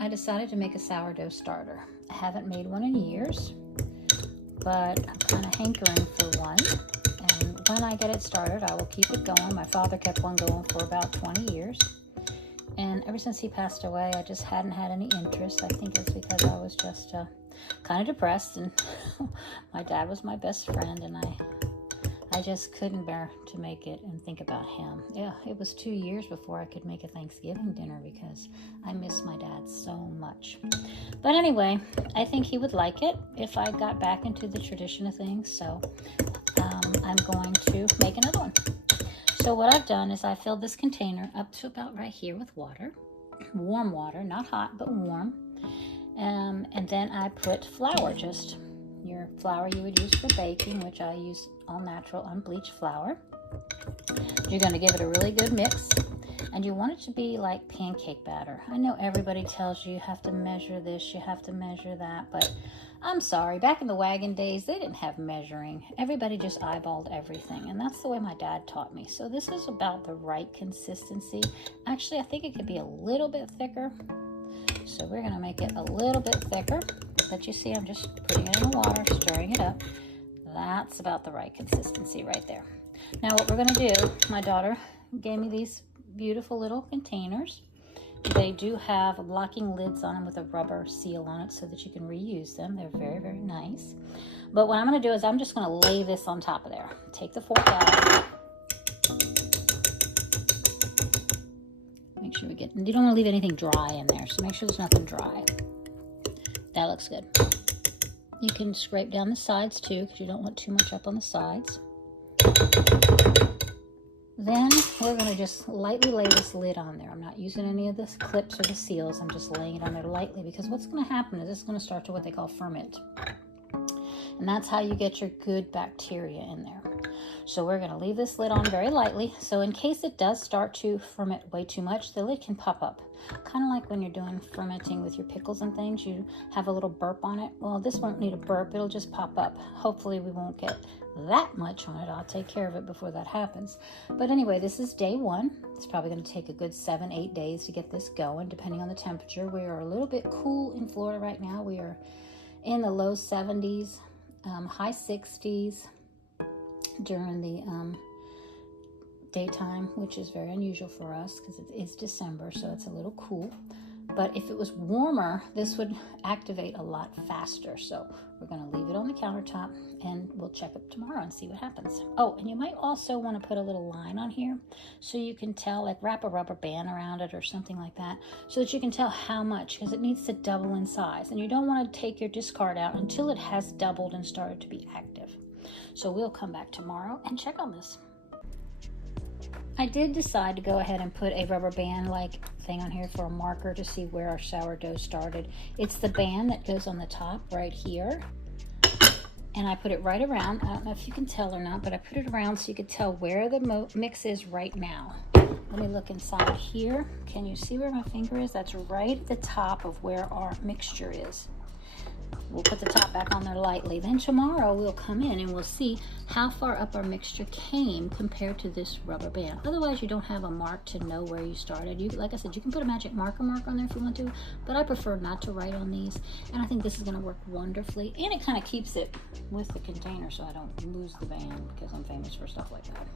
I decided to make a sourdough starter. I haven't made one in years, but I'm kind of hankering for one. And when I get it started, I will keep it going. My father kept one going for about 20 years. And ever since he passed away, I just hadn't had any interest. I think it's because I was just kind of depressed, and my dad was my best friend, and I just couldn't bear to make it and think about him. Yeah, it was 2 years before I could make a Thanksgiving dinner because I miss my dad so much. But anyway, I think he would like it if I got back into the tradition of things. So I'm going to make another one. So what I've done is I filled this container up to about right here with water, warm water, not hot, but warm. And then I put flour, just your flour you would use for baking, which I use all natural, unbleached flour. You're going to give it a really good mix, and you want it to be like pancake batter. I know everybody tells you have to measure this, you have to measure that, but I'm sorry, back in the wagon days, they didn't have measuring. Everybody just eyeballed everything, and that's the way my dad taught me. So this is about the right consistency. Actually, I think it could be a little bit thicker. So we're going to make it a little bit thicker. But you see, I'm just putting it in the water, stirring it up. That's about the right consistency right there. Now what we're going to do, my daughter gave me these beautiful little containers. They do have locking lids on them with a rubber seal on it so that you can reuse them. They're very, very nice. But what I'm going to do is I'm just going to lay this on top of there. Take the fork out. Make sure we get, you don't want to leave anything dry in there, so make sure there's nothing dry. That looks good. You can scrape down the sides too, because you don't want too much up on the sides. Then we're going to just lightly lay this lid on there. I'm not using any of the clips or the seals. I'm just laying it on there lightly, because what's going to happen is it's going to start to what they call ferment. And that's how you get your good bacteria in there. So we're going to leave this lid on very lightly. So in case it does start to ferment way too much, the lid can pop up. Kind of like when you're doing fermenting with your pickles and things, you have a little burp on it. Well, this won't need a burp. It'll just pop up. Hopefully we won't get that much on it. I'll take care of it before that happens. But anyway, this is day one. It's probably going to take a good 7-8 days to get this going, depending on the temperature. We are a little bit cool in Florida right now. We are in the low 70s, high 60s during the daytime, which is very unusual for us because it is December, so it's a little cool. But if it was warmer, this would activate a lot faster. So we're going to leave it on the countertop, and we'll check it tomorrow and see what happens. Oh, and you might also want to put a little line on here so you can tell, like wrap a rubber band around it or something like that, so that you can tell how much, because it needs to double in size. And you don't want to take your discard out until it has doubled and started to be active. So we'll come back tomorrow and check on this. I did decide to go ahead and put a rubber band like thing on here for a marker to see where our sourdough started. It's the band that goes on the top right here. And I put it right around. I don't know if you can tell or not, but I put it around so you could tell where the mix is right now. Let me look inside here. Can you see where my finger is? That's right at the top of where our mixture is. We'll put the top back on there lightly. Then tomorrow we'll come in and we'll see how far up our mixture came compared to this rubber band. Otherwise, you don't have a mark to know where you started. You, like I said, you can put a magic marker mark on there if you want to, but I prefer not to write on these. And I think this is going to work wonderfully. And it kind of keeps it with the container so I don't lose the band, because I'm famous for stuff like that.